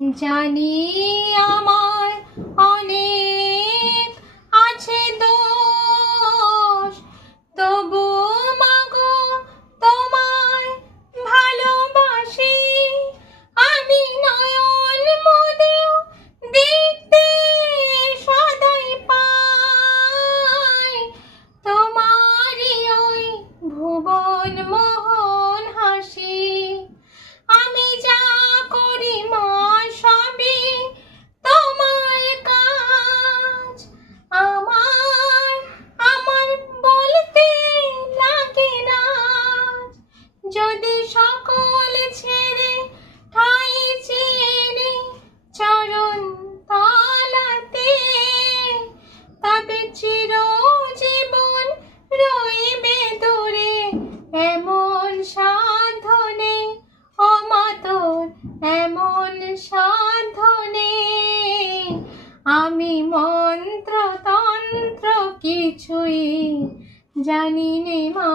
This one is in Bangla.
জানি আমার অনেক আছে দোষ, তবু মাগো তোমায় ভালোবাসি। আমি নয়ন মুদেও দেখতে সদাই পাই তোমারই ওই ভুবন মোহন হাসি। আমি যা করি মা সবই তোমার কাজ, আমার আমার বলতে লাগে না। যদি সকল ছেড়ে ঠাই চেনে চরণ তলাতে, তবে চিরজীবন রইবে দূরে এমন সাধ্য নেই। ও মা তোর এমন সাধ্য নেই। আমি মন্ত্র তন্ত্র কিছুই জানি নে মা।